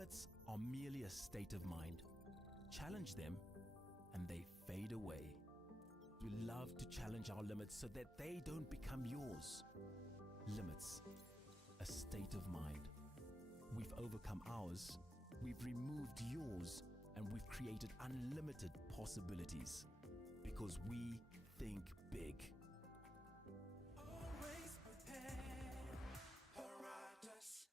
limits are merely a state of mind. Challenge them and they fade away. We love to challenge our limits so that they don't become yours. Limits, a state of mind. We've overcome ours, we've removed yours, and we've created unlimited possibilities. Because we think big. Always prepared, Herodotus.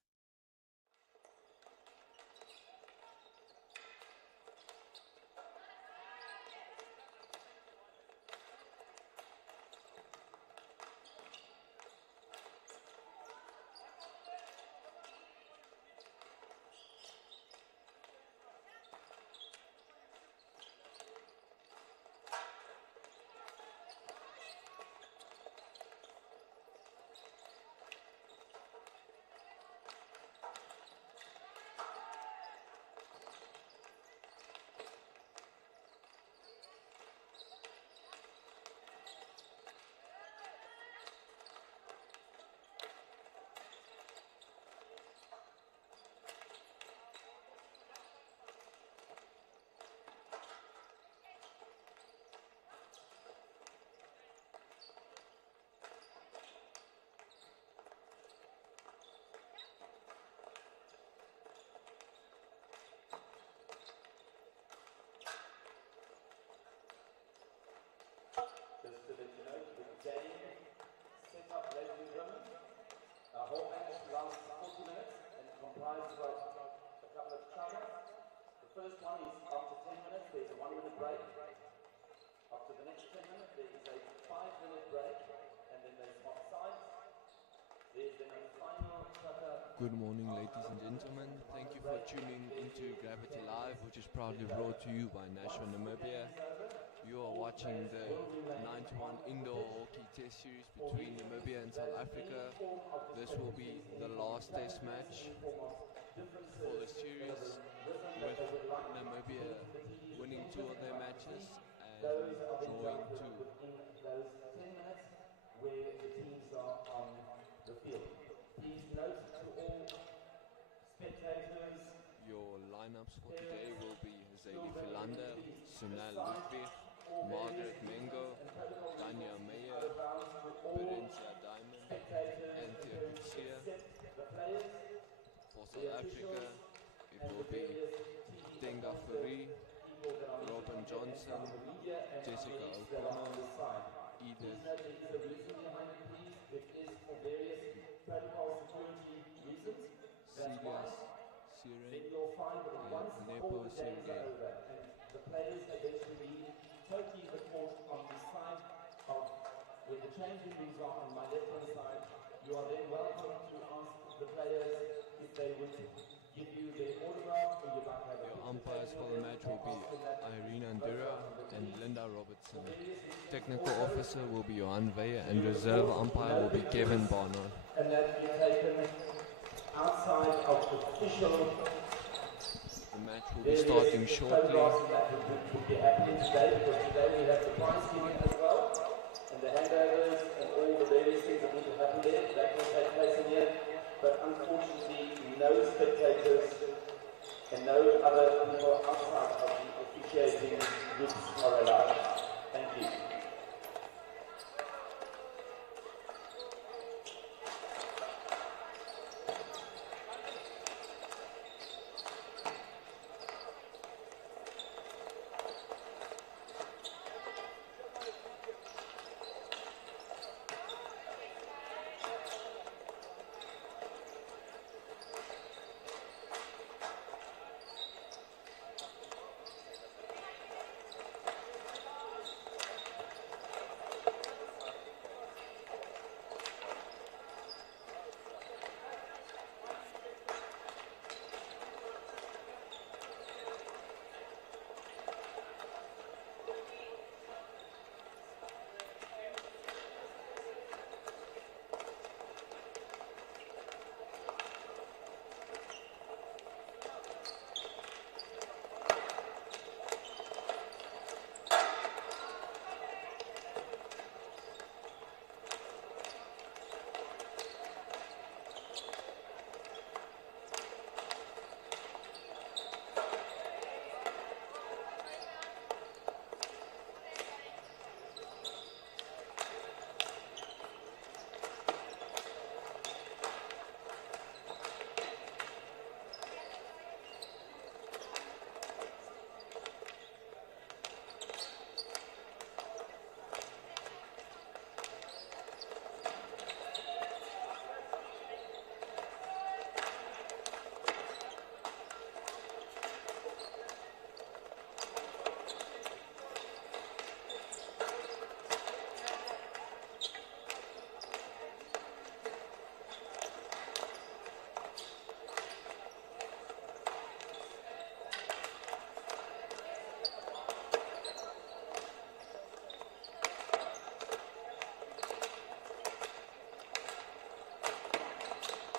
Just to let you know, the game set up, ladies and gentlemen. Our whole match lasts 40 minutes and comprises of a couple of tries. The first one is after 10 minutes, there's a 1 minute break. After the next 10 minutes, there is a 5-minute break, and then they swap sides. There's then a final Good morning, ladies and gentlemen. Thank you for tuning into Gravity Live, which is proudly brought to you by National Namibia. You are watching the 91 Indoor Hockey Test Series between Namibia and South Africa. This will be the last test match for the series, with Namibia winning 2 of their matches and drawing 2. those 10 minutes where the teams are on the field. Please note to all spectators. Your lineups for today will be Zeli Philander, Sunal Ludwig, Margaret Mengo, Danya Meyer, Berencia Diamond, Anthea Kutsiya. For South Africa, it will be Tenga Fourie, Robin Johnson, Jessica O'Connor, Edith Sirius Siren, and Nepo Sergei. The players eventually totally the court on the side of where the changing rooms are on my left hand side. You are then welcome to ask the players if they would give you their autograph or you'd like to have a Your umpires for the match will be Irina Ndura and Linda Robertson. Technical officer will be Johan Weyer and reserve umpire will be Kevin Barnard. and that be taken outside of the official. The match will be starting shortly. That would be happening today, because today we have the prize giving as well, and the handovers and all the various things that need to happen there. That will take place in here, but unfortunately, no spectators and no other people outside of the officiating groups are allowed. Thank you.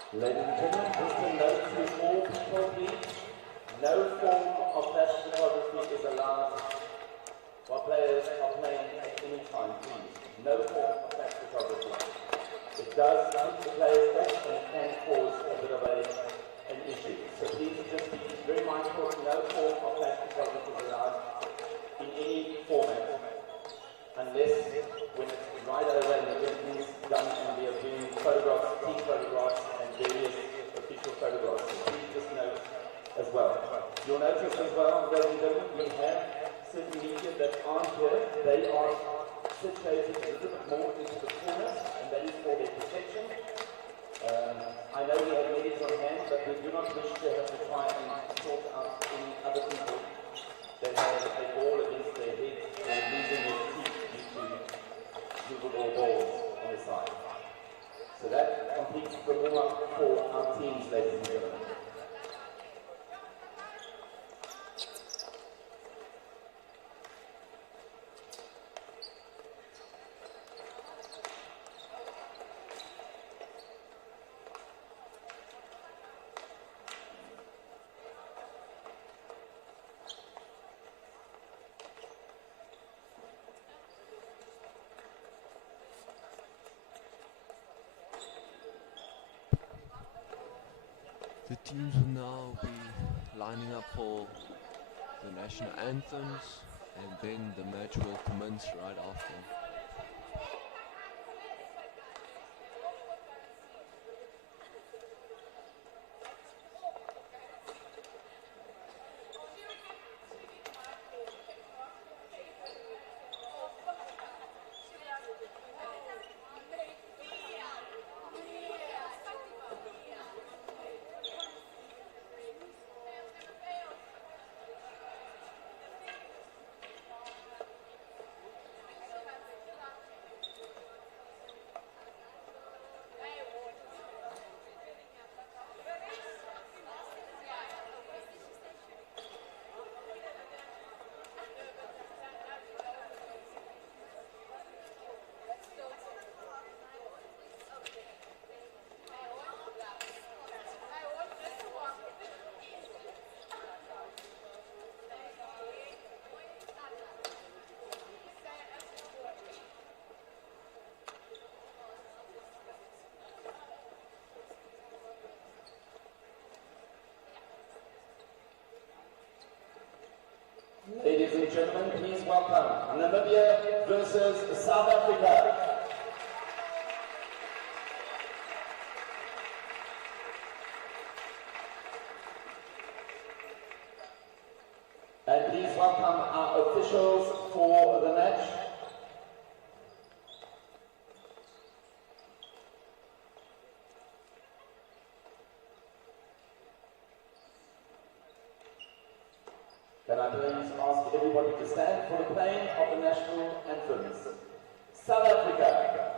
Ladies and gentlemen, just a note to all people, please. No form of flash photography is allowed while players are playing at any time, please. No form of flash photography. It does put the players off and it can cause a bit of an issue. So please just be very mindful, no form of flash photography is allowed in any format, unless when it's right over and everything's done and we are doing photographs, team photographs, and various official photographs. So please just note as well. You'll notice as well, ladies and gentlemen, we have certain media that aren't here. They are situated a little bit more into the corners, and that is for their protection. I know we have medics on hand, but we do not wish to have to try and sort out any other people that have a ball against their head or losing their teeth due to ball balls on the side. So that completes the warm-up for our teams, ladies and gentlemen. The teams will now be lining up for the national anthems, and then the match will commence right after. Ladies and gentlemen, please welcome Namibia versus South Africa. And please welcome our officials for the match. Can I please ask everybody to stand for the playing of the national anthems? South Africa.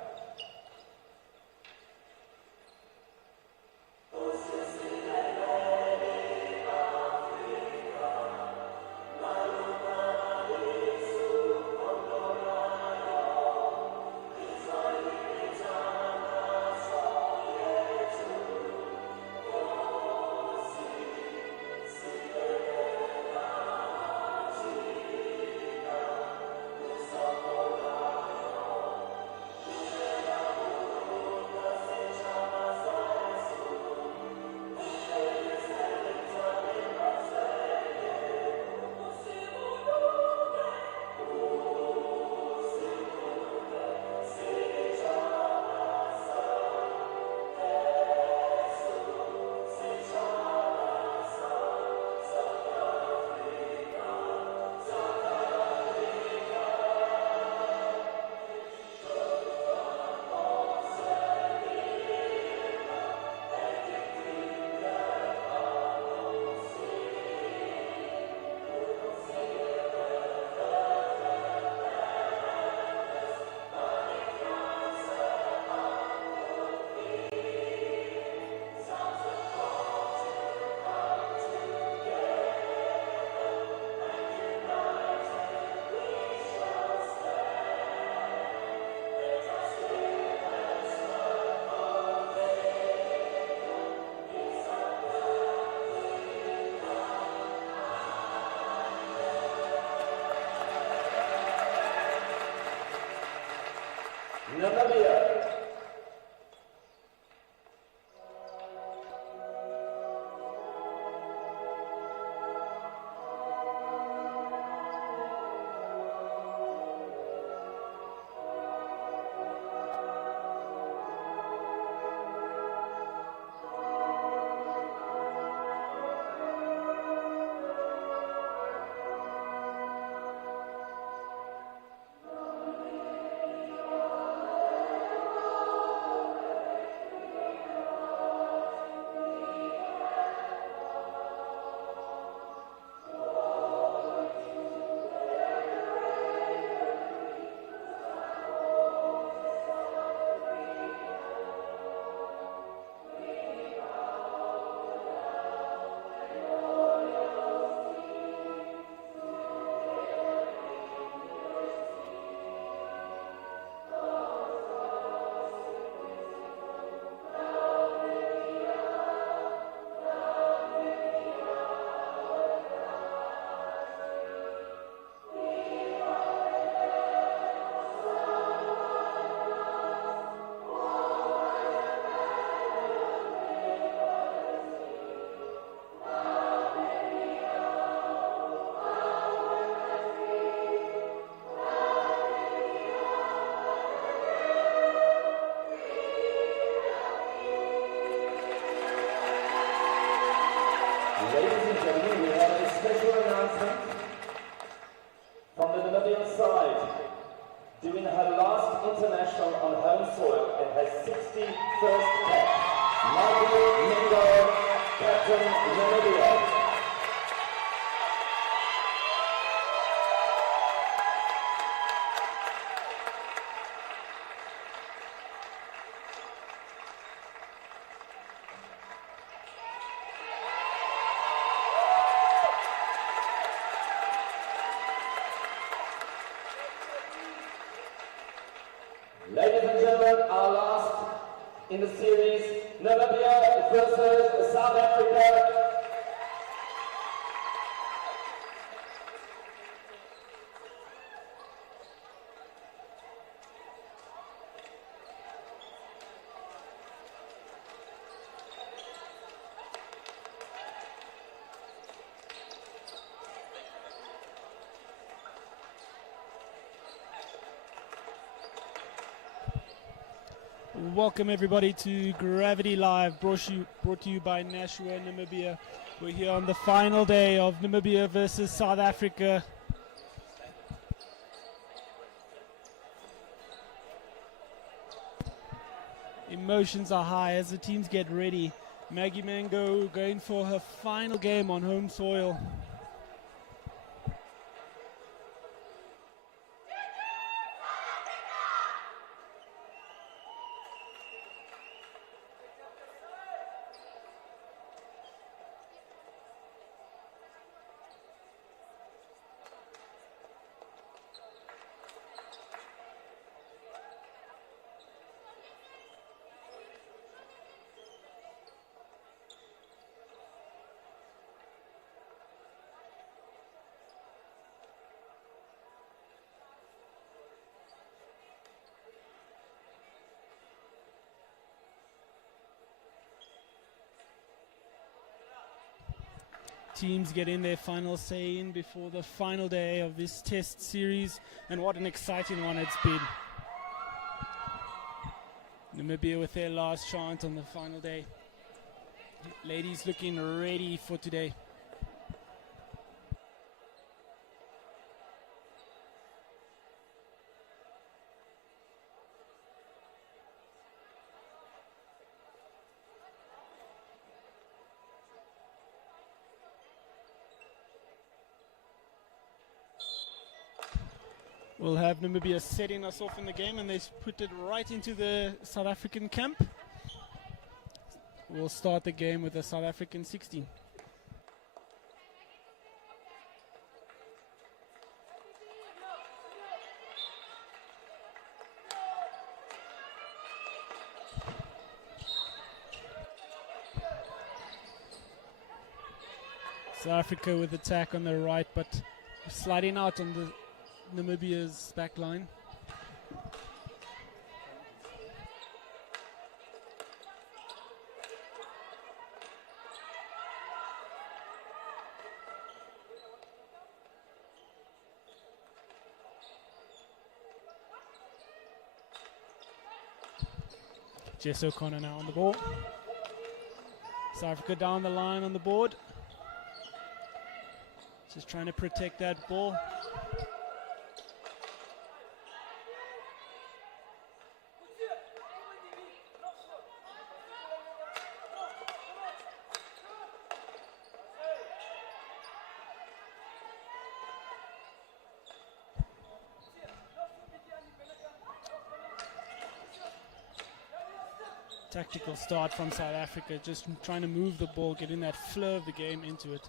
Namibia. Ladies and gentlemen, we have a special announcement from the Namibian side. Doing her last international on home soil and her 61st cap. Michael Mingo, Captain Namibia. Ladies and gentlemen, our last in the series, Namibia versus South Africa. Welcome everybody to Gravity Live, brought to you by Nashua, Namibia. We're here on the final day of Namibia versus South Africa. Emotions are high as the teams get ready. Maggie Mango going for her final game on home soil. Teams getting their final say in before the final day of this test series, and what an exciting one it's been. Namibia with their last chance on the final day. Ladies looking ready for today. We'll have Namibia setting us off in the game, and they put it right into the South African camp. We'll start the game with the South African 16. South Africa with attack on the right, but sliding out on the Namibia's back line. Jess O'Connor now on the ball. South Africa down the line on the board. Just trying to protect that ball. Tactical start from South Africa, just trying to move the ball, get in that flow of the game into it.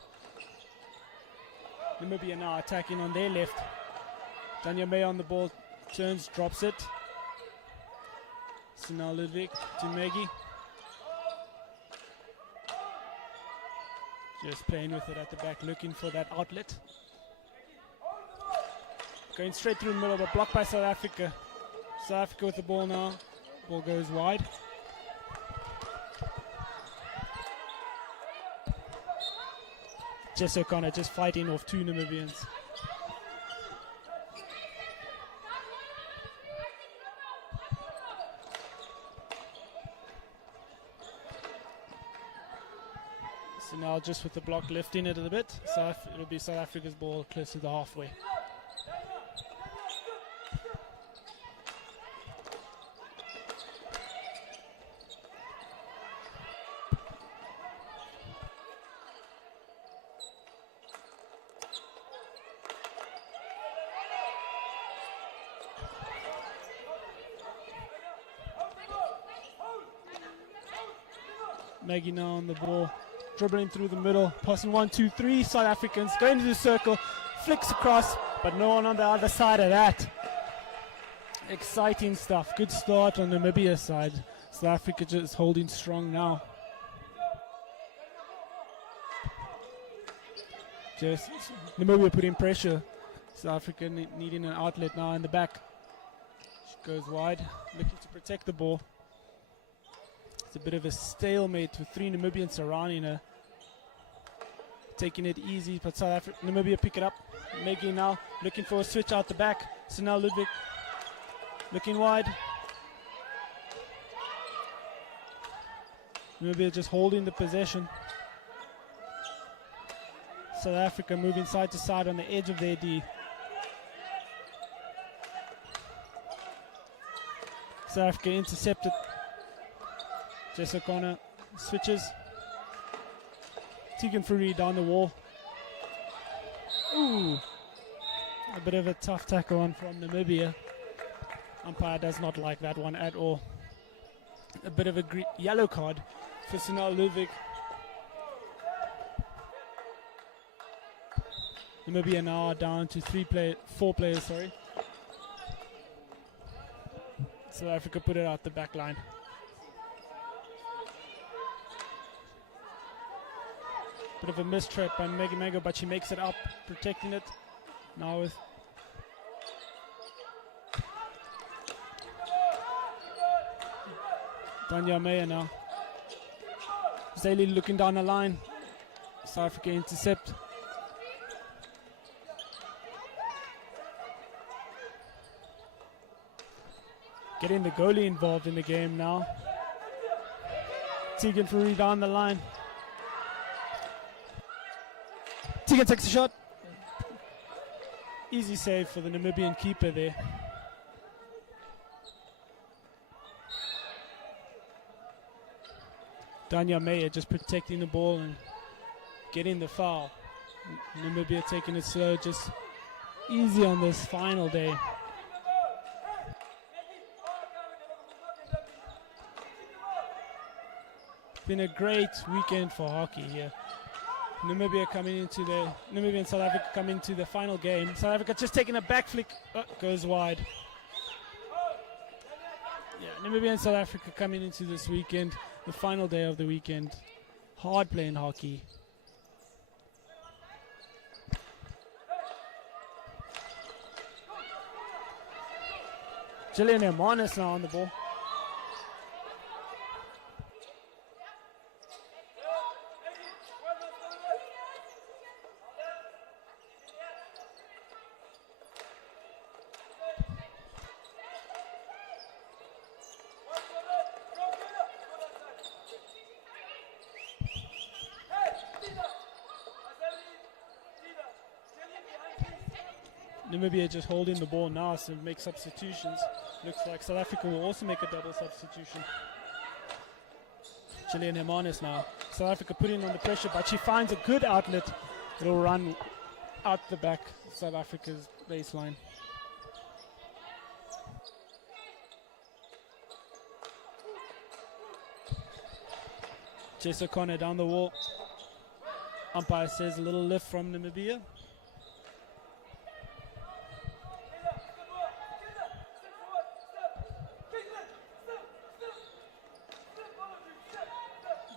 Namibia now attacking on their left. Danya May on the ball, turns, drops it. Sinal Ludwig to Maggie. Just playing with it at the back, looking for that outlet. Going straight through the middle, but blocked by South Africa. South Africa with the ball now. Ball goes wide. Jess O'Connor just fighting off two Namibians. So now just with the block lifting it a bit, it'll be South Africa's ball close to the halfway. Maggie now on the ball, dribbling through the middle, passing 1, 2, 3 South Africans, going to the circle, flicks across, but no one on the other side of that. Exciting stuff. Good start on Namibia's side. South Africa just holding strong now. Just Namibia putting pressure. South Africa needing an outlet now in the back. She goes wide, looking to protect the ball. It's a bit of a stalemate with three Namibians surrounding her. Taking it easy, but South Africa, Namibia pick it up. Maggie now looking for a switch out the back. So now Ludwig looking wide. Namibia just holding the possession. South Africa moving side to side on the edge of their D. South Africa intercepted. Jess O'Connor switches. Tegan Fourie down the wall. Ooh. A bit of a tough tackle on from Namibia. Umpire does not like that one at all. A bit of a yellow card for Sinal Ludwig. Namibia now are down to 4 players, sorry. South Africa put it out the back line. Bit of a mistrap by Maggie Mango, but she makes it up, protecting it. Now with Danya Meyer now. Zayli looking down the line. South Africa intercept. Getting the goalie involved in the game now. Tegan Fourie down the line. Tegan takes a shot. Easy save for the Namibian keeper there. Danya Meyer just protecting the ball and getting the foul. Namibia taking it slow, just easy on this final day. Been a great weekend for hockey here. Namibia and South Africa coming into the final game. South Africa just taking a back flick, goes wide. Yeah, Namibia and South Africa coming into this weekend, the final day of the weekend. Hard playing hockey. Gillian Hermanis now on the ball. Namibia just holding the ball now, so make substitutions. Looks like South Africa will also make a double substitution. Gillian Hermanis now. South Africa putting on the pressure, but she finds a good outlet. It'll run out the back of South Africa's baseline. Jess O'Connor down the wall. Umpire says a little lift from Namibia.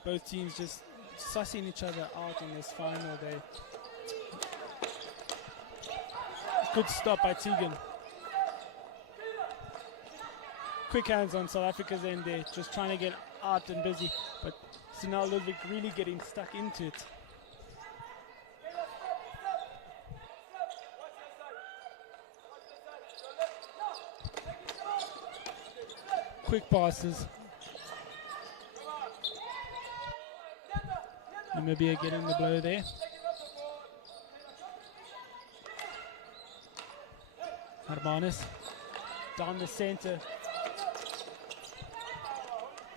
Both teams just sussing each other out in this final day. Good stop by Tegan. Quick hands on South Africa's end there, just trying to get out and busy. But Sinal Ludwig really getting stuck into it. Quick passes. Namibia getting the blow there. Hermanis down the center.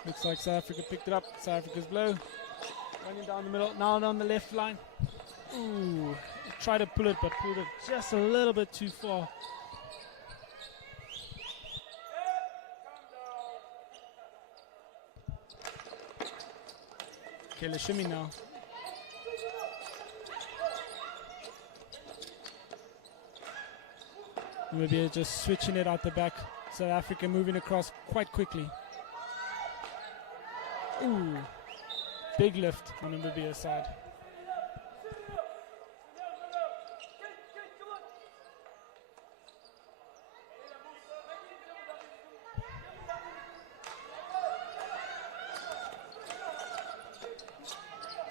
Looks like South Africa picked it up. South Africa's blow. Running down the middle. Now on the left line. Ooh. Tried to pull it, but pulled it just a little bit too far. Kayla Shimmy now. Namibia just switching it out the back. South Africa moving across quite quickly. Ooh, big lift on Namibia's side.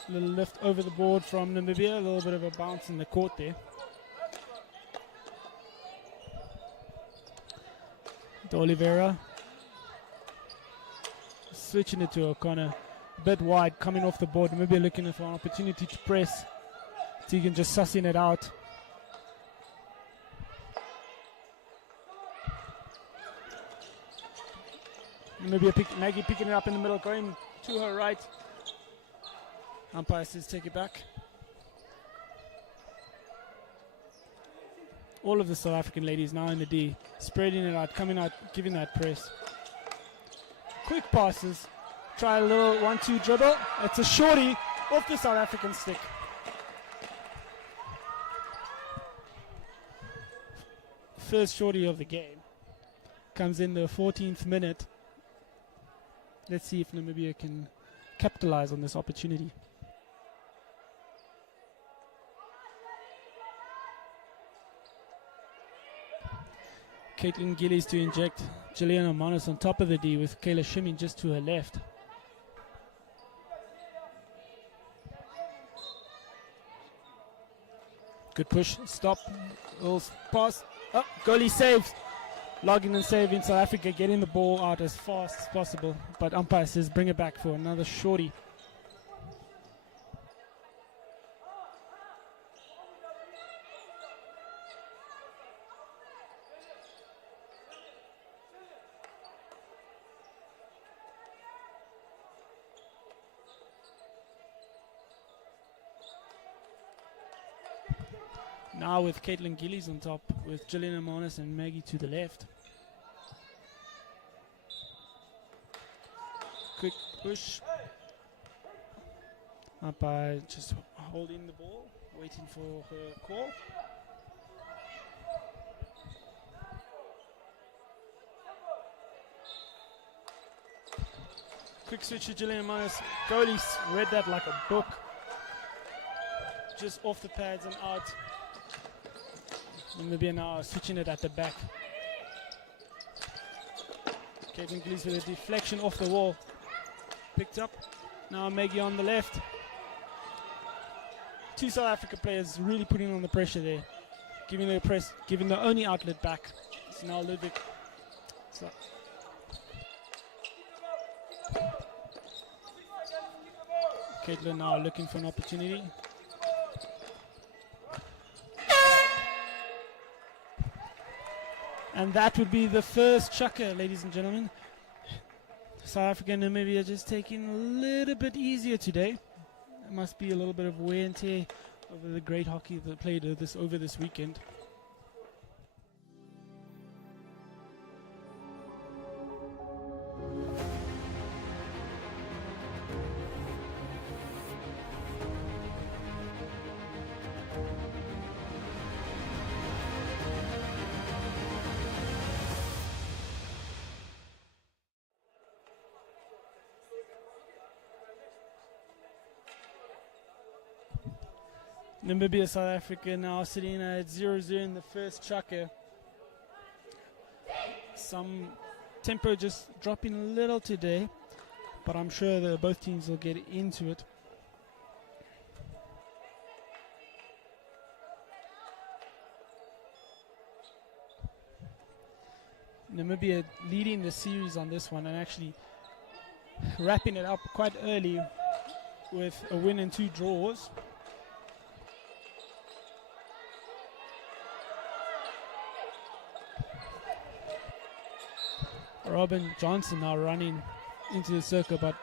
Little lift over the board from Namibia, a little bit of a bounce in the court there. De Oliveira switching it to O'Connor, a bit wide, coming off the board. Namibia looking for an opportunity to press. Tegan just sussing it out. Namibia Maggie picking it up in the middle, going to her right. Umpire says take it back. All of the South African ladies now in the D, spreading it out, coming out, giving that press. Quick passes. Try a little 1-2 dribble. It's a shorty off the South African stick. First shorty of the game. Comes in the 14th minute. Let's see if Namibia can capitalize on this opportunity. Caitlin Gillies to inject. Juliana Manos on top of the D with Kayla Shimmy just to her left. Good push, stop, pass, goalie saves. Logging and saving South Africa, getting the ball out as fast as possible. But umpire says bring it back for another shorty. Now with Caitlin Gillies on top, with Gillian Amonis and Maggie to the left. Quick push. Umpire just holding the ball, waiting for her call. Quick switch to Gillian Amonis. Goalie read that like a book. Just off the pads and out. Namibia now switching it at the back. Caitlin Gillies with a deflection off the wall. Picked up. Now Maggie on the left. Two South Africa players really putting on the pressure there. Giving the press, giving the only outlet back. So now Ludwig. So Caitlin now looking for an opportunity. And that would be the first chucker, ladies and gentlemen. South Africa and Namibia just taking a little bit easier today. It must be a little bit of wear and tear over the great hockey that played over this weekend. Namibia, South Africa now sitting at 0-0 in the first chucker. Some tempo just dropping a little today, but I'm sure that both teams will get into it. Namibia leading the series on this one and actually wrapping it up quite early with a win and 2 draws. Robin Johnson now running into the circle, but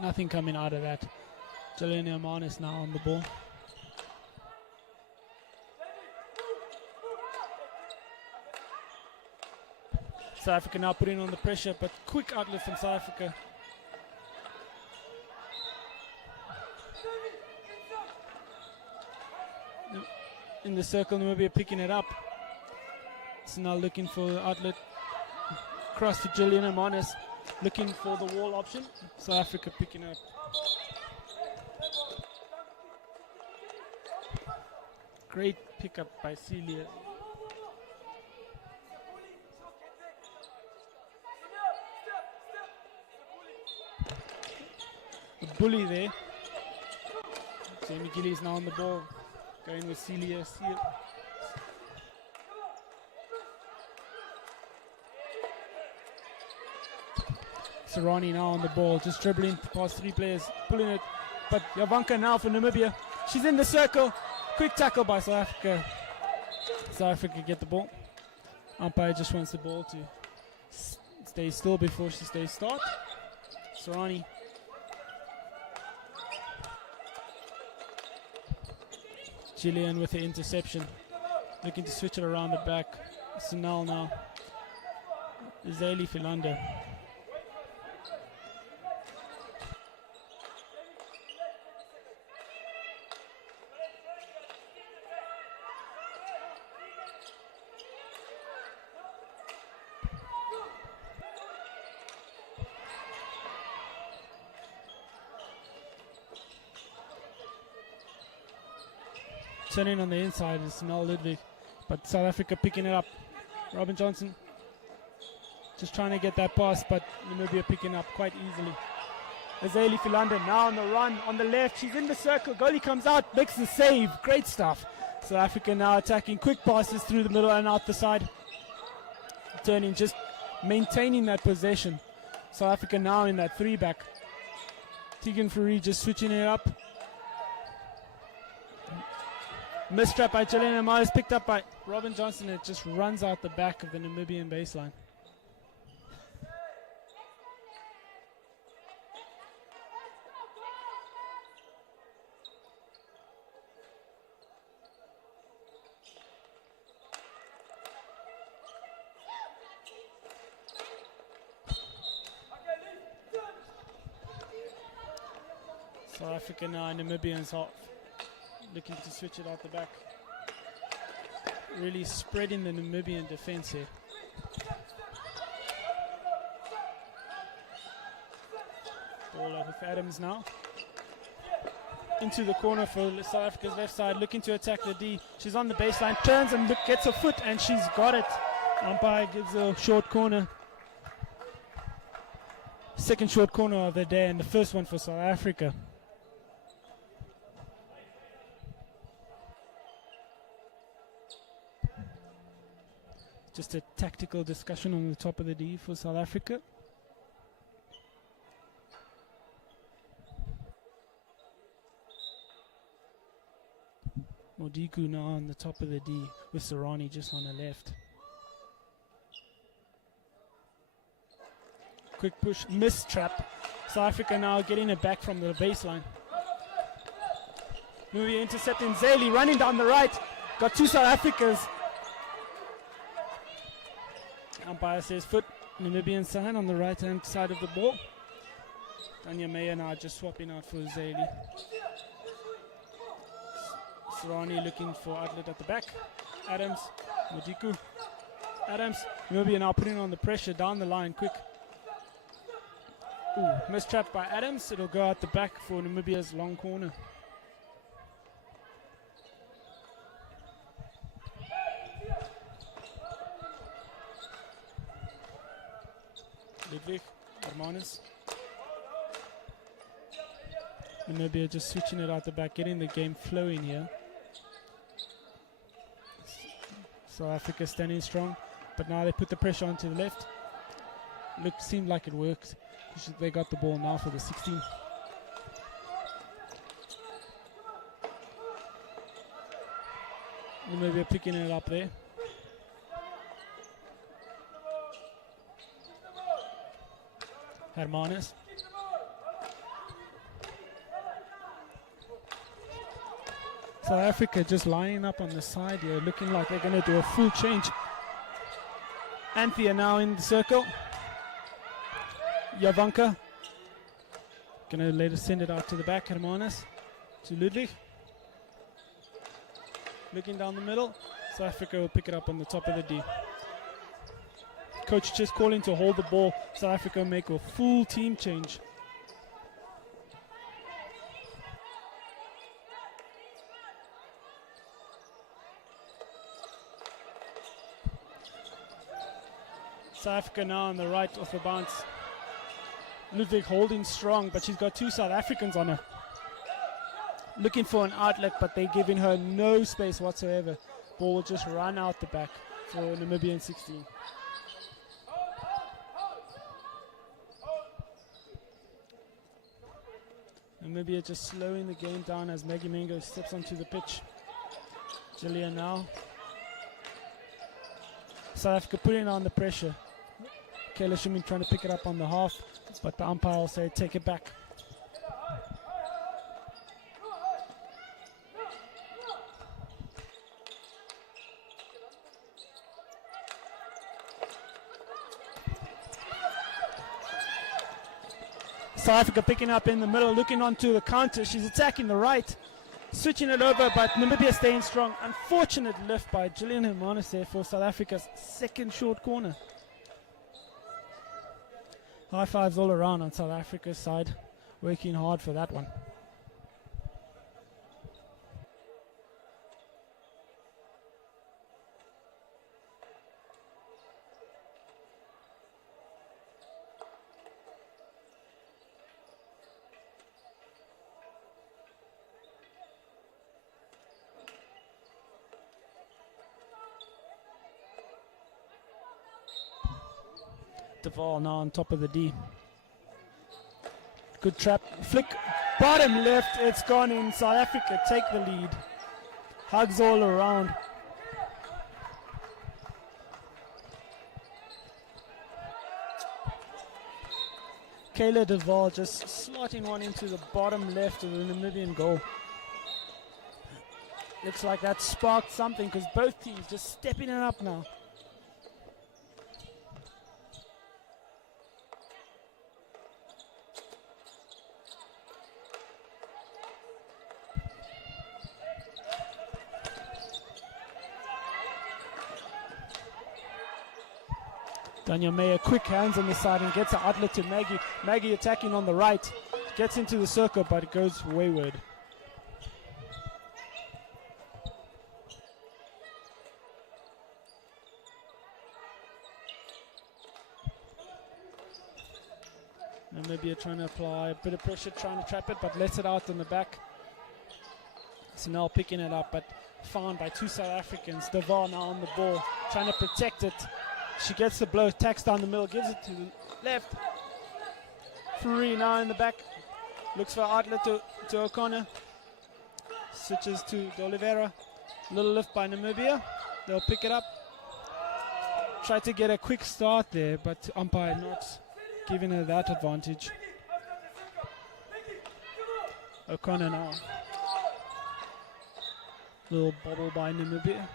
nothing coming out of that. Julian Hermanis now on the ball. South Africa now putting on the pressure, but quick outlet from South Africa. In the circle, Namibia picking it up. So now looking for the outlet. Cross to Julian Hermanis, looking for the wall option. South Africa picking up. Great pickup by Celia. The bully there. Jamie Gillies is now on the ball, going with Celia. Sarani now on the ball, just dribbling past 3 players, pulling it. But Yavanka now for Namibia. She's in the circle. Quick tackle by South Africa. South Africa get the ball. Umpire just wants the ball to stay still before she stays start. Sarani. Gillian with the interception. Looking to switch it around the back. Sunal now. Zayli Philander. Turning on the inside is Nell Ludwig, but South Africa picking it up. Robin Johnson just trying to get that pass, but Namibia picking up quite easily. Azali Philander now on the run on the left. She's in the circle. Goalie comes out, makes the save. Great stuff. South Africa now attacking quick passes through the middle and out the side. Turning, just maintaining that possession. South Africa now in that 3-back. Tegan Fourie just switching it up. Mistrap by Jelena Myers, picked up by Robin Johnson. It just runs out the back of the Namibian baseline. South Africa now, Namibians hot. Looking to switch it out the back. Really spreading the Namibian defense here. Ball over for Adams now. Into the corner for South Africa's left side, looking to attack the D. She's on the baseline, turns and gets her foot, and she's got it. Umpire gives a short corner. Second short corner of the day, and the first one for South Africa. Just a tactical discussion on the top of the D for South Africa. Modiku now on the top of the D with Sarani just on the left. Quick push, miss trap. South Africa now getting it back from the baseline. Namibia intercepting Zeli, running down the right. Got two South Africans. Umpire says foot. Namibian side on the right hand side of the ball. Tanya Meyer now just swapping out for Zeli. Sarani looking for outlet at the back. Adams, Modiku. Adams, Namibia now putting on the pressure down the line quick. Ooh, mistrap by Adams. It'll go out the back for Namibia's long corner. Ludwig, Hermanus. Namibia just switching it out the back, getting the game flowing here. South Africa standing strong, but now they put the pressure onto the left. Seemed like it worked. They got the ball now for the 16. Namibia picking it up there. Hermanus. South Africa just lining up on the side here, looking like they're going to do a full change. Anthea now in the circle. Javanka. Going to let us send it out to the back. Hermanus to Ludwig. Looking down the middle. South Africa will pick it up on the top of the D. Coach just calling to hold the ball. South Africa make a full team change. South Africa now on the right off the bounce. Ludwig holding strong, but she's got two South Africans on her. Looking for an outlet, but they're giving her no space whatsoever. Ball will just run out the back for Namibian 16. Namibia just slowing the game down as Maggie Mango steps onto the pitch. Julia now. South Africa putting on the pressure. Kayla Shumin trying to pick it up on the half, but the umpire will say take it back. South Africa picking up in the middle, looking onto the counter. She's attacking the right, switching it over, but Namibia staying strong. Unfortunate lift by Gillian Hermanus there for South Africa's second short corner. High fives all around on South Africa's side, working hard for that one. Deval now on top of the D. Good trap, flick, bottom left, it's gone in. South Africa take the lead. Hugs all around. Kayla Deval just slotting one into the bottom left of the Namibian goal. Looks like that sparked something because both teams just stepping it up now. Danya Meyer, quick hands on the side and gets an outlet to Maggie. Maggie attacking on the right. Gets into the circle, but it goes wayward. Namibia trying to apply a bit of pressure, trying to trap it, but lets it out on the back. Snell picking it up, but found by two South Africans. Deval now on the ball, trying to protect it. She gets the blow, tacks down the middle, gives it to the left. Free now in the back. Looks for outlet to O'Connor. Switches to De Oliveira. Little lift by Namibia. They'll pick it up. Try to get a quick start there, but umpire not giving her that advantage. O'Connor now. Little bobble by Namibia.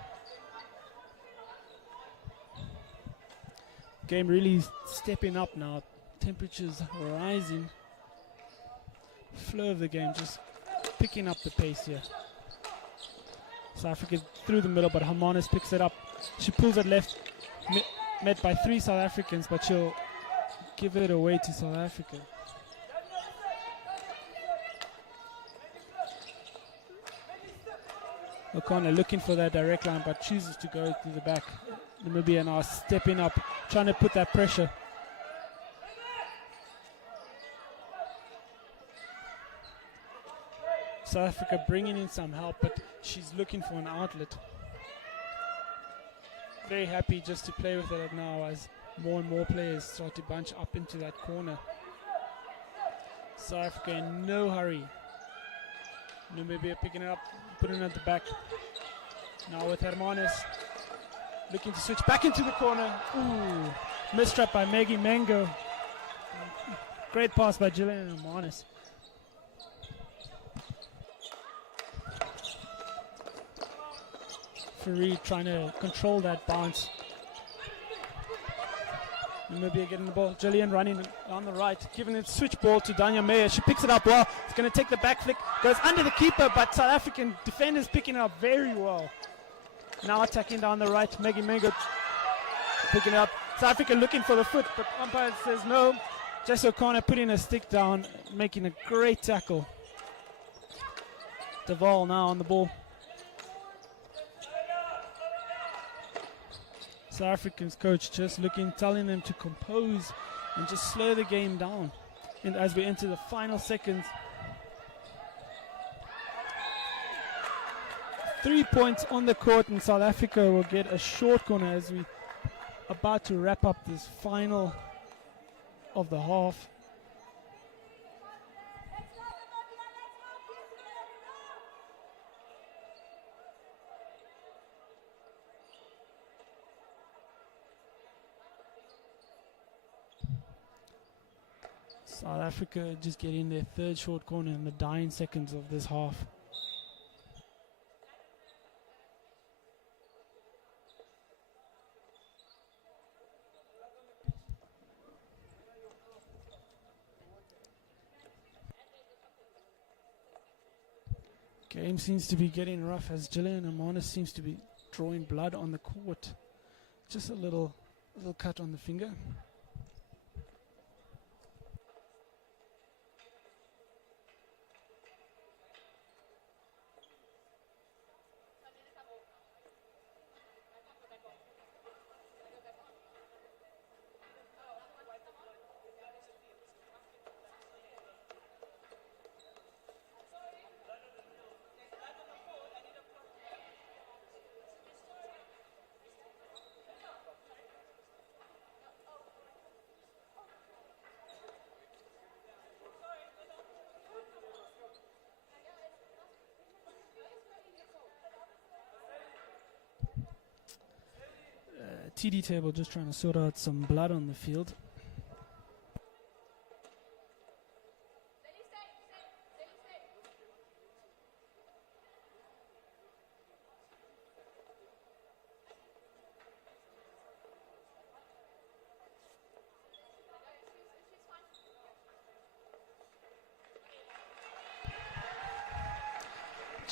Game really stepping up now. Temperatures rising. Flow of the game just picking up the pace here. South Africa through the middle, but Hermanus picks it up. She pulls it left, met by 3 South Africans, but she'll give it away to South Africa. O'Connor looking for that direct line, but chooses to go to the back. Namibia now stepping up, trying to put that pressure. South Africa bringing in some help, but she's looking for an outlet. Very happy just to play with it now as more and more players start to bunch up into that corner. South Africa in no hurry. Namibia picking it up, putting it at the back. Now with Hermanus looking to switch back into the corner. Ooh, mistrap by Maggie Mango. Great pass by Gillian Hermanus. Fareed trying to control that bounce. Namibia getting the ball. Gillian running on the right, giving it switch ball to Danya Meyer. She picks it up well. It's going to take the back flick. Goes under the keeper, but South African defenders picking it up very well. Now attacking down the right. Maggie Mango picking it up. South Africa looking for the foot, but umpire says no. Jess O'Connor putting a stick down, making a great tackle. Duval now on the ball. South African's coach just telling them to compose and just slow the game down. And as we enter the final seconds, 3 points on the court, and South Africa will get a short corner as we about to wrap up this final of the half. South Africa just getting their 3rd short corner in the dying seconds of this half. Game seems to be getting rough as Gillian Hermanus seems to be drawing blood on the court. Just a little cut on the finger. TD table just trying to sort out some blood on the field.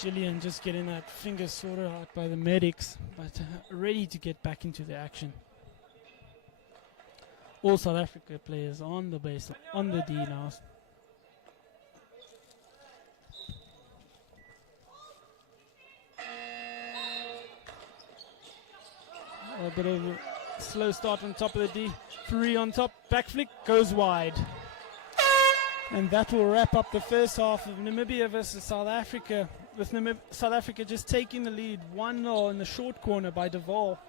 Gillian just getting that finger sorted out by the medics, but ready to get back into the action. All South Africa players on the base, on the D now. A bit of a slow start on top of the D. Free on top, back flick, goes wide. And that will wrap up the first half of Namibia versus South Africa, with South Africa just taking the lead 1-0 in the short corner by Duval.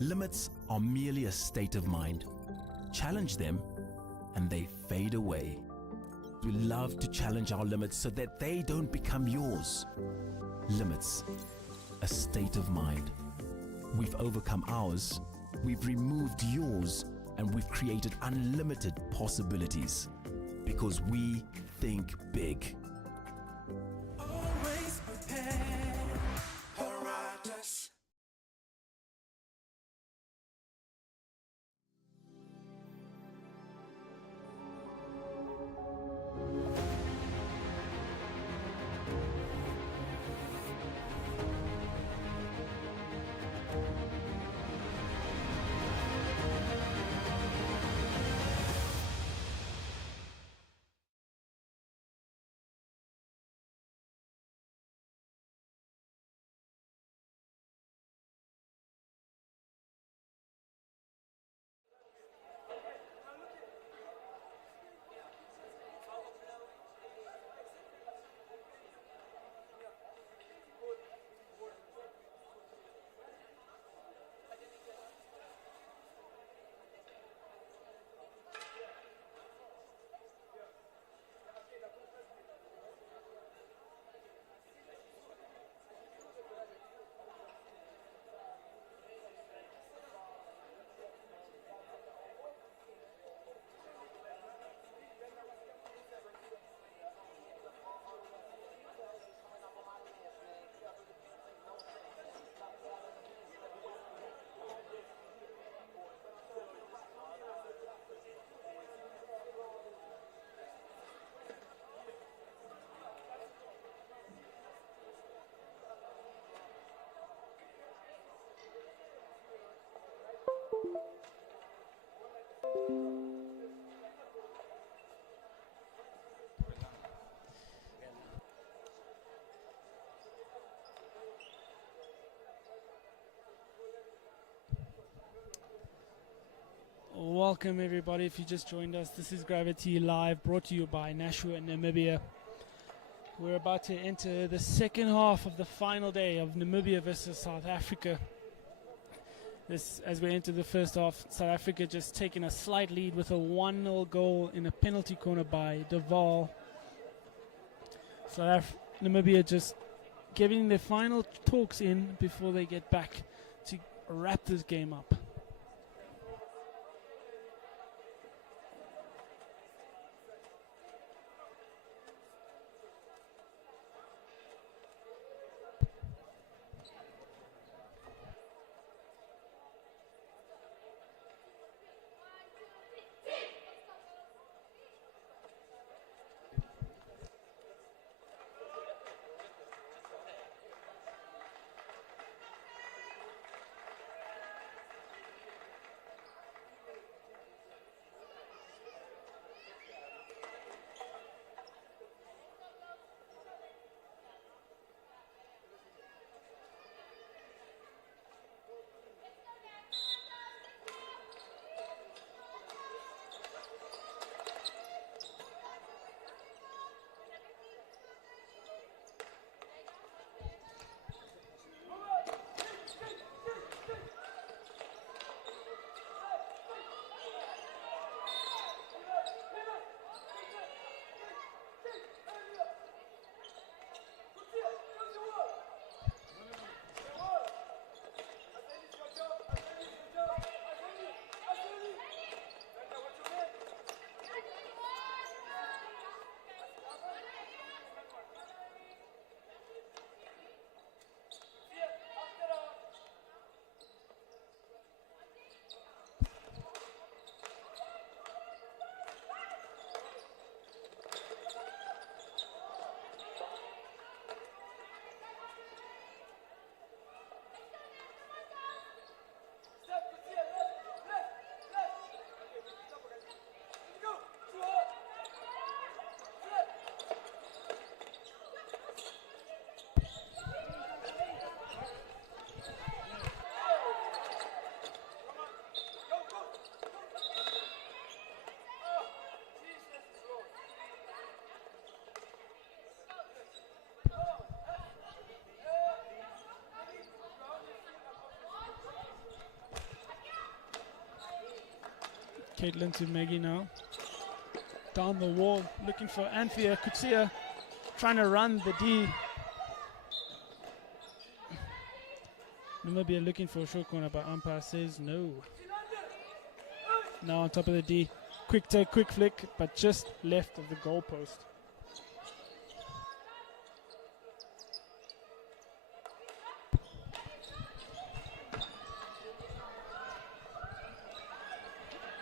Limits are merely a state of mind. Challenge them and they fade away. We love to challenge our limits so that they don't become yours. Limits, a state of mind. We've overcome ours, we've removed yours, and we've created unlimited possibilities. Because we think big. Always prepared. Apparatus. Welcome everybody. If you just joined us, this is Gravity Live, brought to you by Nashua in Namibia. We're about to enter the second half of the final day of Namibia versus South Africa. As we enter the first half, South Africa just taking a slight lead with a 1-0 goal in a penalty corner by Deval. Namibia just getting their final talks in before they get back to wrap this game up. Caitlin to Maggie now. Down the wall, looking for Anthea Kutsia, trying to run the D. Namibia looking for a short corner, but umpire says no. Now on top of the D. Quick take, quick flick, but just left of the goalpost.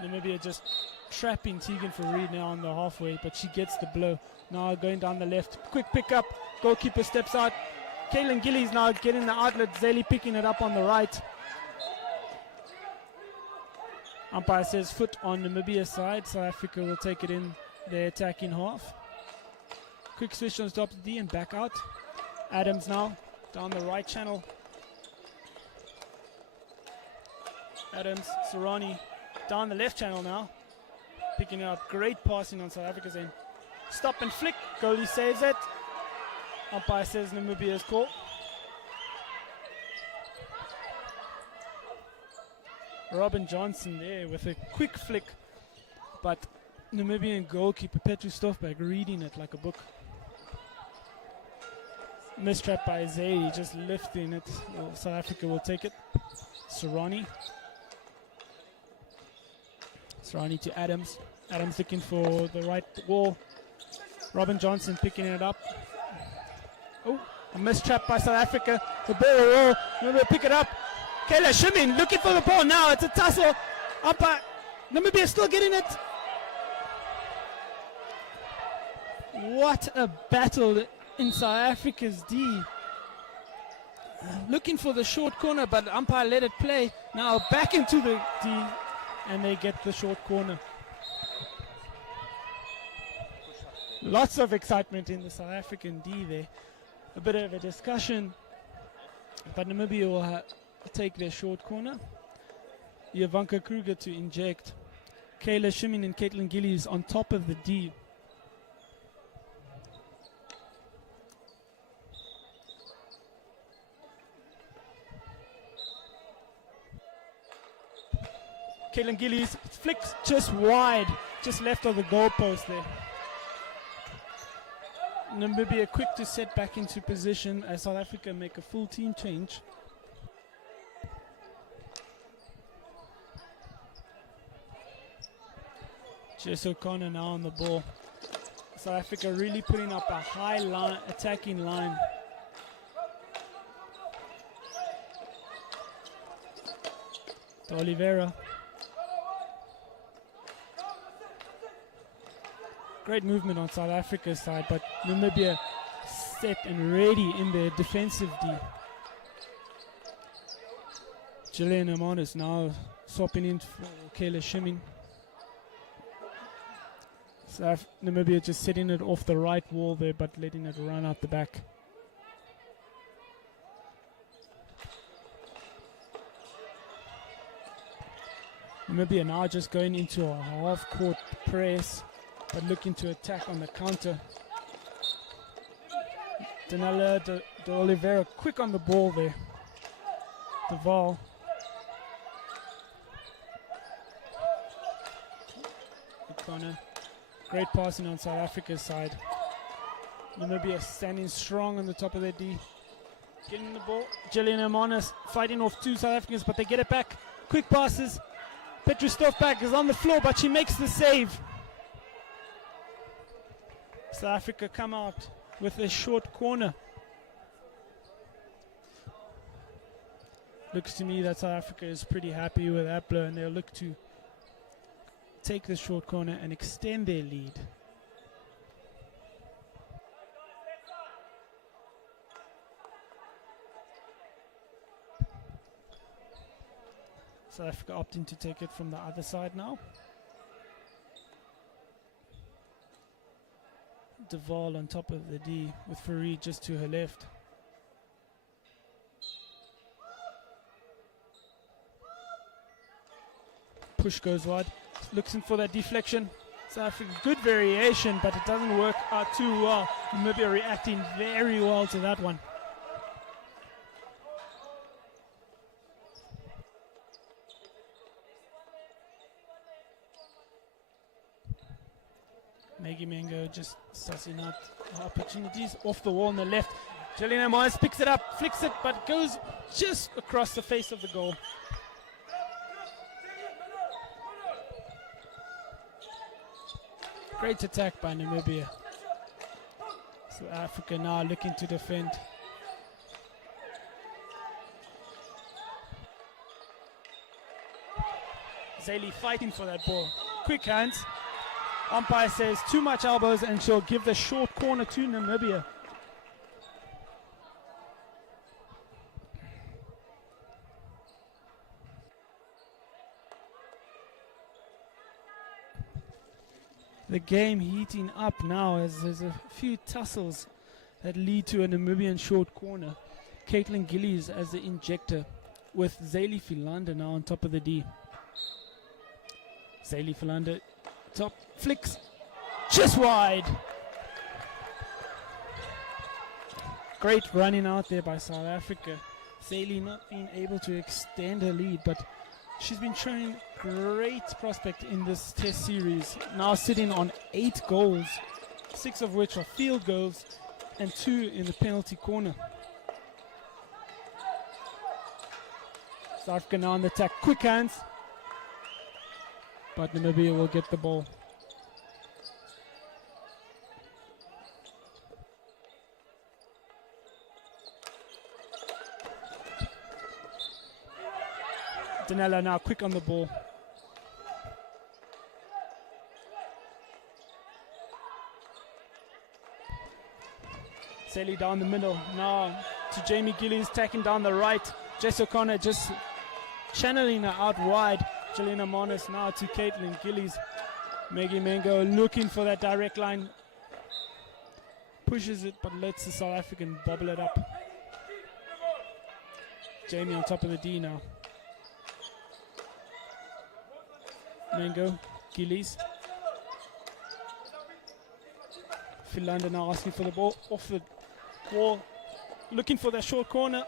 Namibia just trapping Tegan for Reed now on the halfway, but she gets the blow. Now going down the left. Quick pick up. Goalkeeper steps out. Kaylin Gillies now getting the outlet. Zeli picking it up on the right. Umpire says foot on Namibia's side. South Africa will take it in their attacking half. Quick switch on top of D and back out. Adams now down the right channel. Adams, Sarani down the left channel now. Picking it up. Great passing on South Africa's end. Stop and flick. Goalie saves it. Umpire says Namibia's call. Robin Johnson there with a quick flick, but Namibian goalkeeper Petru Stoffberg reading it like a book. Mistrap by Zaidi, just lifting it. Well, South Africa will take it. Sarani to Adams. Adams looking for the right wall. Robin Johnson picking it up. Oh, a mistrap by South Africa. The ball will roll. Namibia pick it up. Kayla Shimin looking for the ball now. It's a tussle. Umpire. Namibia still getting it. What a battle in South Africa's D. Looking for the short corner, but umpire let it play. Now back into the D, and they get the short corner. Lots of excitement in the South African D there. A bit of a discussion, but Namibia will take their short corner. Yavanka Kruger to inject. Kayla Shimin and Caitlin Gillies on top of the D. Caitlin Gillies flicks just wide, just left of the goalpost there. Namibia quick to set back into position as South Africa make a full team change. Jess O'Connor now on the ball. South Africa really putting up a high line, attacking line. To Oliveira. Great movement on South Africa's side, but Namibia set and ready in their defensive D. Gillian Amonis now swapping in for Kayla Shimin. Namibia just setting it off the right wall there, but letting it run out the back. Namibia now just going into a half-court press, but looking to attack on the counter. Danella de Oliveira quick on the ball there. Duval. Corner. Great passing on South Africa's side. Namibia standing strong on the top of their D. Getting the ball. Gillian Amonis fighting off two South Africans, but they get it back. Quick passes. Petru Stoffberg is on the floor, but she makes the save. South Africa come out with a short corner. Looks to me that South Africa is pretty happy with that blow, and they'll look to take the short corner and extend their lead. South Africa opting to take it from the other side now. Duval on top of the D with Fareed just to her left. Push goes wide. Looks in for that deflection. South Africa, good variation, but it doesn't work out too well. Namibia reacting very well to that one. Maggie Mango just sussing out opportunities off the wall on the left. Jelena Myers picks it up, flicks it, but goes just across the face of the goal. Great attack by Namibia. So Africa now looking to defend. Zeli fighting for that ball. Quick hands. Umpire says too much elbows and she'll give the short corner to Namibia. The game heating up now as there's a few tussles that lead to a Namibian short corner. Caitlin Gillies as the injector with Zeli Philander now on top of the D. Zeli Philander top flicks just wide. Great running out there by South Africa. Zeli not being able to extend her lead, but she's been showing great prospect in this test series. Now sitting on 8 goals, 6 of which are field goals and 2 in the penalty corner. South Africa now on the attack. Quick hands. But Namibia will get the ball. Danella now quick on the ball. Sally down the middle. Now to Jamie Gillies, tacking down the right. Jess O'Connor just channeling her out wide. Jelena Monis now to Caitlin Gillies. Maggie Mango looking for that direct line. Pushes it but lets the South African bobble it up. Jamie on top of the D now. Mango, Gillies. Philander now asking for the ball off the wall. Looking for that short corner.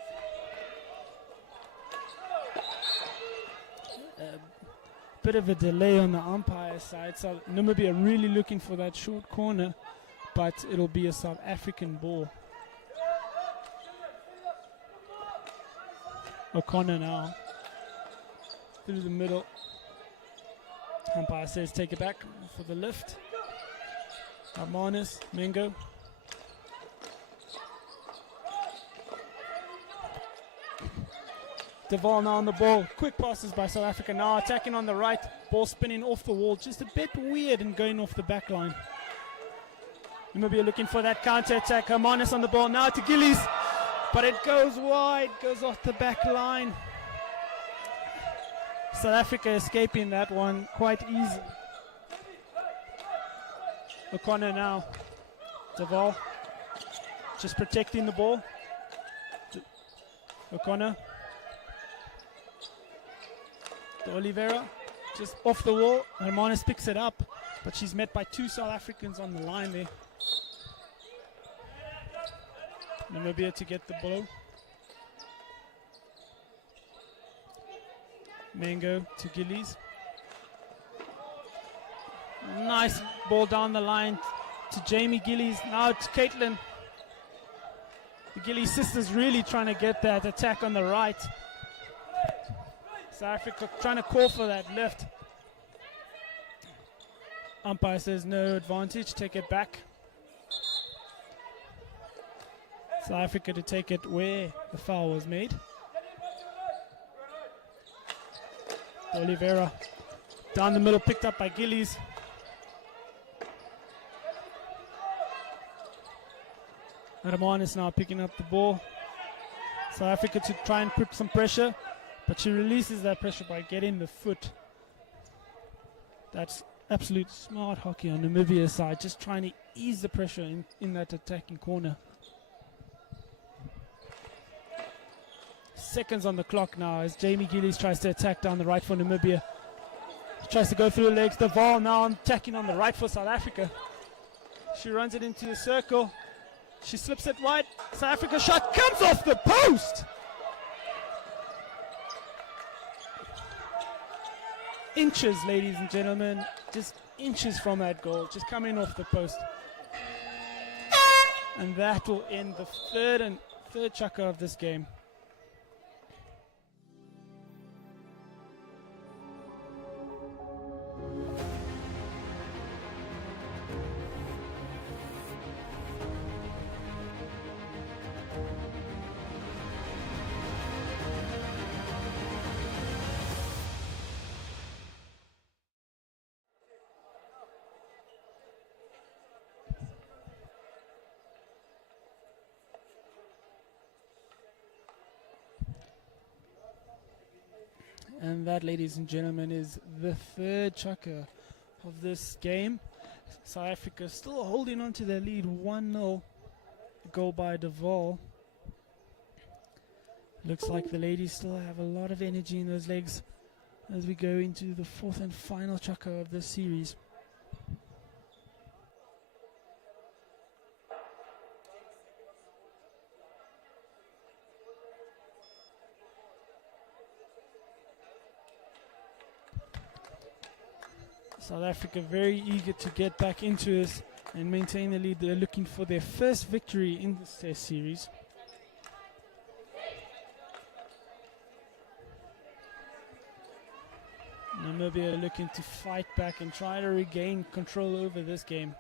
Bit of a delay on the umpire side, so Namibia really looking for that short corner, but it'll be a South African ball. O'Connor now through the middle. Umpire says take it back for the lift. Armanis, Mango. Deval now on the ball. Quick passes by South Africa now attacking on the right. Ball spinning off the wall. Just a bit weird and going off the back line. Namibia looking for that counter attack. Armanis on the ball now to Gillies. But it goes wide, goes off the back line. South Africa escaping that one quite easy. O'Connor now. Deval just protecting the ball. O'Connor. To Oliveira. Just off the wall. Hermanis picks it up. But she's met by 2 South Africans on the line there. Namibia to get the blow. Mango to Gillies. Nice ball down the line to Jamie Gillies. Now to Caitlin. The Gillies sisters really trying to get that attack on the right. South Africa trying to call for that lift. Umpire says no advantage, take it back. South Africa to take it where the foul was made. Oliveira down the middle, picked up by Gillies. Ramon is now picking up the ball. South Africa to try and put some pressure, but she releases that pressure by getting the foot. That's absolute smart hockey on Namibia's side, just trying to ease the pressure in that attacking corner. Seconds on the clock now as Jamie Gillies tries to attack down the right for Namibia. She tries to go through the legs. The ball now attacking on the right for South Africa. She runs it into the circle. She slips it wide. South Africa's shot comes off the post. Inches, ladies and gentlemen. Just inches from that goal, just coming off the post. And that will end the third chukker of this game. And that, ladies and gentlemen, is the third chukker of this game. South Africa still holding on to their lead 1-0. Goal by Deval. Looks like the ladies still have a lot of energy in those legs as we go into the fourth and final chukker of this series. South Africa very eager to get back into this and maintain the lead. They're looking for their first victory in this test series. Namibia looking to fight back and try to regain control over this game.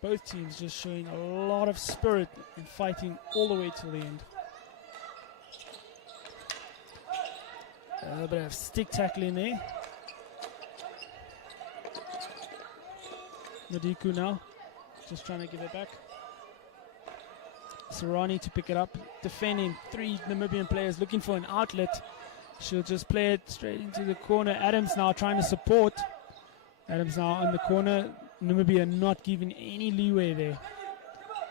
Both teams just showing a lot of spirit and fighting all the way till the end. A little bit of stick tackling there. Nadiku now, just trying to give it back. Sarani to pick it up, defending 3 Namibian players looking for an outlet. She'll just play it straight into the corner. Adams now trying to support. Adams now in the corner. Namibia not giving any leeway there.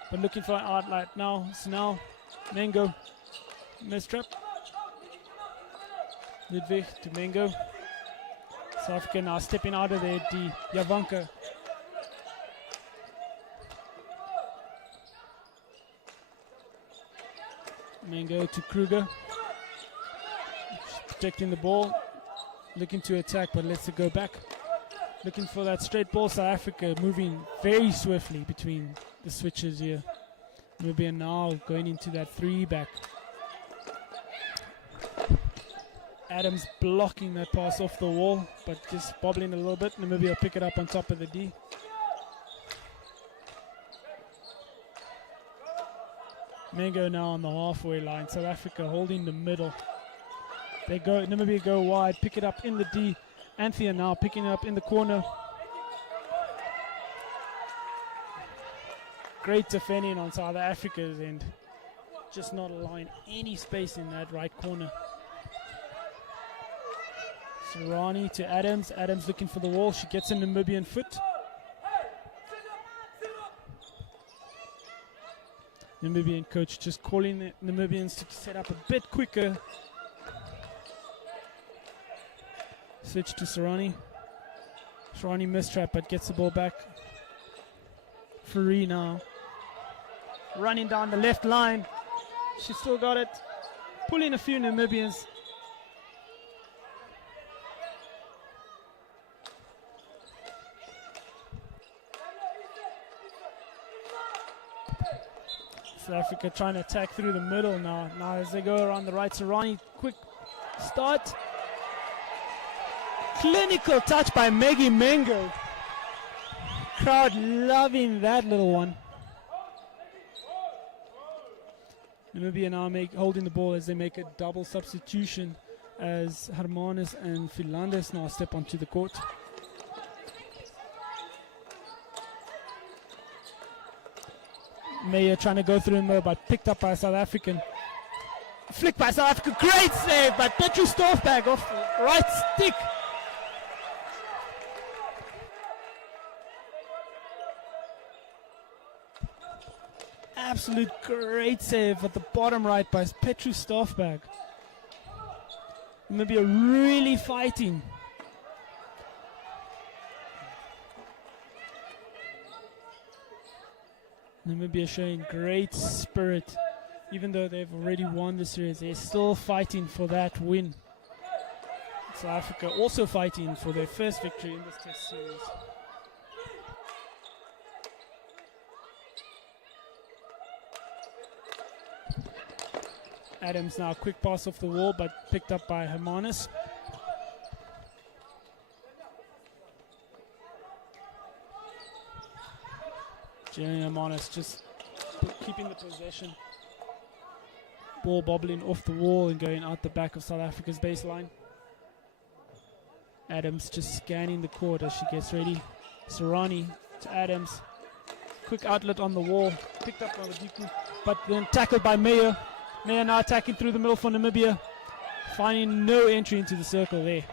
But looking for an outlet now. So now, Mango, mistrap. Ludwig to Mango. South Africa now stepping out of there. Yavanka. Mango to Kruger. Protecting the ball. Looking to attack, but lets it go back. Looking for that straight ball. South Africa moving very swiftly between the switches here. Namibia now going into that 3 back. Adams blocking that pass off the wall, but just bobbling a little bit. Namibia pick it up on top of the D. Mango now on the halfway line. South Africa holding the middle. Namibia go wide, pick it up in the D. Anthea now picking it up in the corner. Great defending on South Africa's end. Just not allowing any space in that right corner. Sarani to Adams. Adams looking for the wall. She gets a Namibian foot. Namibian coach just calling the Namibians to set up a bit quicker. Switch to Sarani. Sarani mistrap but gets the ball back. Free now. Running down the left line. She still got it. Pulling a few Namibians. South Africa trying to attack through the middle now. Now as they go around the right, Sarani, quick start. Clinical touch by Maggie Mango. Crowd loving that little one. Namibia now holding the ball as they make a double substitution as Hermanus and Philandes now step onto the court. Meyer trying to go through him but picked up by South African. Flick by South Africa, great save by Petru Storfbag off the right stick. Absolute great save at the bottom right by Petru Storfbag. Namibia really fighting. Namibia showing great spirit. Even though they've already won the series, they're still fighting for that win. South Africa also fighting for their first victory in this test series. Adams now, quick pass off the wall, but picked up by Hermanus. Julian Hermanus just keeping the possession. Ball bobbling off the wall and going out the back of South Africa's baseline. Adams just scanning the court as she gets ready. Serrani to Adams. Quick outlet on the wall. Picked up by Madiku, but then tackled by Meyer. Meyer now attacking through the middle for Namibia. Finding no entry into the circle there.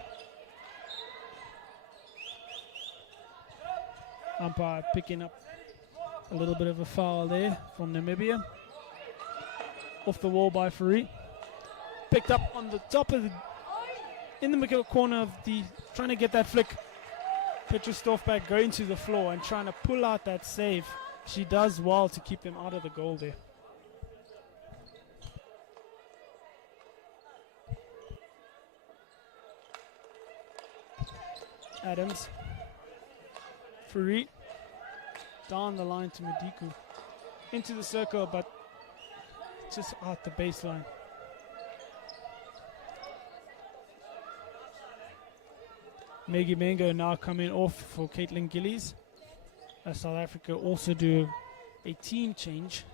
Umpire picking up a little bit of a foul there from Namibia. Off the wall by Fourie. Picked up on the top of the, in the middle corner of the, trying to get that flick. Petra Stoffberg going to the floor and trying to pull out that save. She does well to keep them out of the goal there. Adams. Fourie. Down the line to Madiku. Into the circle, but just out the baseline. Maggie Mango now coming off for Caitlin Gillies. As South Africa also do a team change.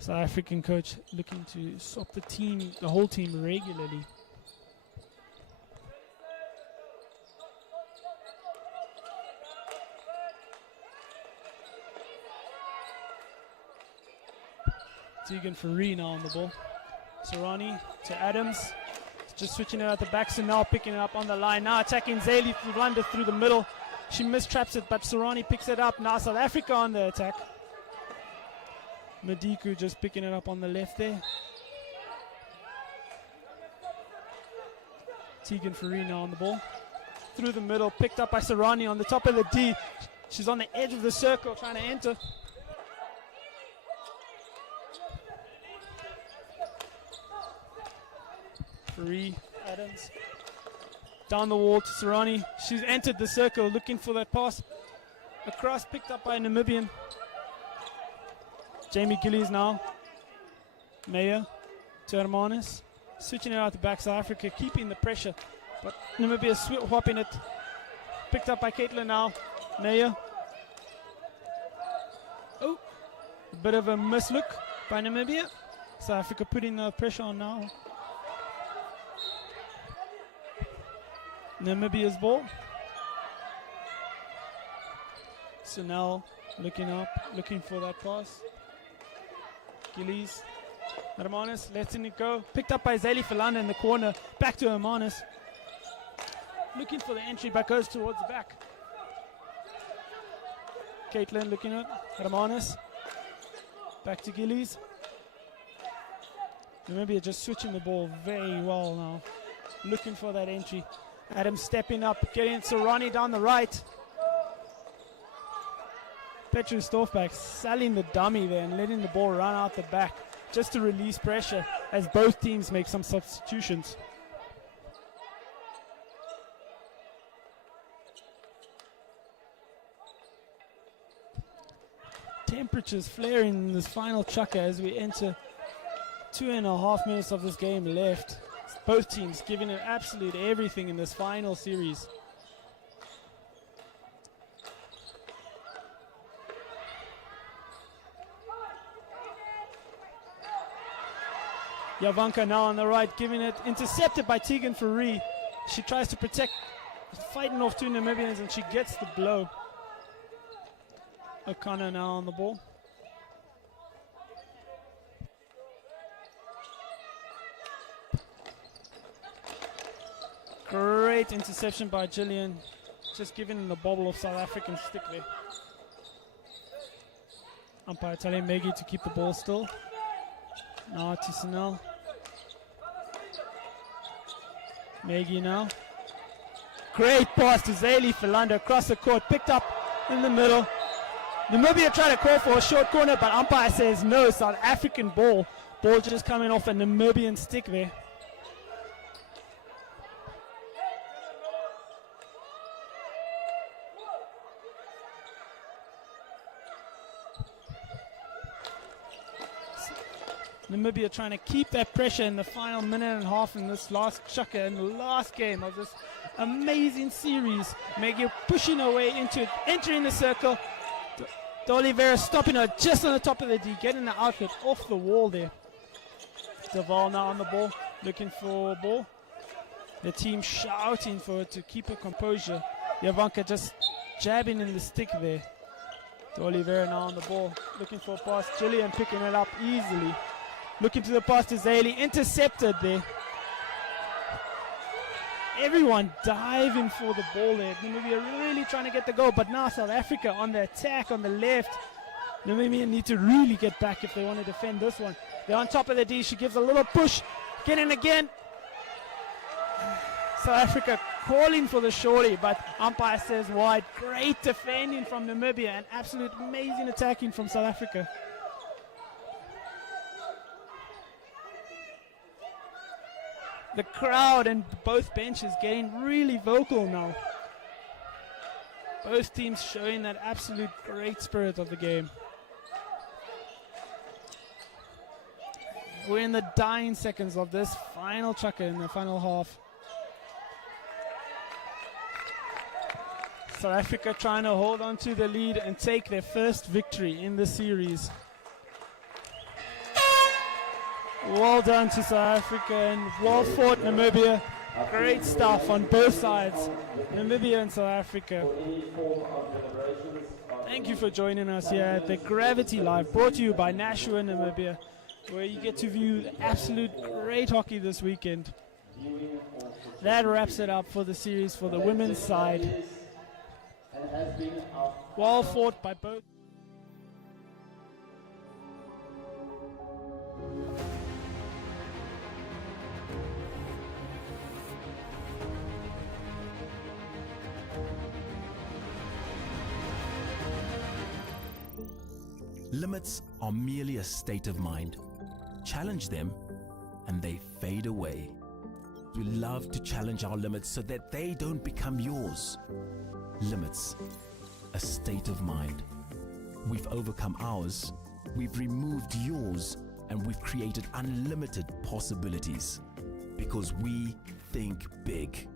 South African coach looking to swap the whole team regularly. Tegan Fourie now on the ball. Serrani to Adams. Just switching it at the back, so now picking it up on the line. Now attacking Zayli Fluanda through the middle. She mistraps it, but Serrani picks it up. Now South Africa on the attack. Madiku just picking it up on the left there. Tegan Fourie now on the ball. Through the middle, picked up by Serrani on the top of the D. She's on the edge of the circle trying to enter. Fourie, Adams, down the wall to Serrani. She's entered the circle looking for that pass. Across, picked up by a Namibian. Jamie Gillies now. Meyer to Hermanus. Switching it out the back, South Africa keeping the pressure. But Namibia whopping it. Picked up by Caitlin now. Meyer. Oh, a bit of a mislook by Namibia. South Africa putting the pressure on now. Namibia's ball. So now looking up, looking for that pass. Gillies. Hermanus letting it go. Picked up by Zayli Fluanda in the corner. Back to Hermanus. Looking for the entry, but goes towards the back. Caitlin looking at Hermanus. Back to Gillies. Namibia just switching the ball very well now. Looking for that entry. Adams stepping up, getting Serrani down the right. Petra Stoffberg selling the dummy there and letting the ball run out the back just to release pressure as both teams make some substitutions. Temperatures flaring in this final chukker as we enter 2.5 minutes of this game left. Both teams giving it absolute everything in this final series. Yavanka now on the right, giving it, intercepted by Tegan Fourie. She tries to protect, fighting off two Namibians, and she gets the blow. O'Connor now on the ball. Great interception by Gillian, just giving the bobble of South African stick there. Umpire telling Maggie to keep the ball still. Now to Sanel. Maggie now. Great pass to Zayli Fluanda across the court, picked up in the middle. Namibia tried to call for a short corner, but umpire says no, South African ball. Ball just coming off a Namibian stick there. Namibia trying to keep that pressure in the final minute and a half in this last chukker in the last game of this amazing series. Maggie pushing her way into it, entering the circle. De Oliveira stopping her just on the top of the D, getting the outlet off the wall there. Deval now on the ball, looking for a ball. The team shouting for her to keep her composure. Yavanka just jabbing in the stick there. De Oliveira now on the ball, looking for a pass. Gillian picking it up easily. Looking to the pass to Zayli, intercepted there. Everyone diving for the ball there. Namibia really trying to get the goal, but now South Africa on the attack on the left. Namibia need to really get back if they want to defend this one. They're on top of the D. She gives a little push. Get in again. South Africa calling for the shorty, but umpire says wide. Great defending from Namibia and absolute amazing attacking from South Africa. The crowd and both benches getting really vocal now. Both teams showing that absolute great spirit of the game. We're in the dying seconds of this final chukker in the final half. South Africa trying to hold on to the lead and take their first victory in the series. Well done to South Africa and well fought Namibia. Great stuff on both sides, Namibia and South Africa. Thank you for joining us here at the Gravity Live, brought to you by Nashua, Namibia, where you get to view absolute great hockey this weekend. That wraps it up for the series for the women's side. Well fought by both. Limits are merely a state of mind. Challenge them and they fade away. We love to challenge our limits so that they don't become yours. Limits, a state of mind. We've overcome ours, we've removed yours, and we've created unlimited possibilities. Because we think big.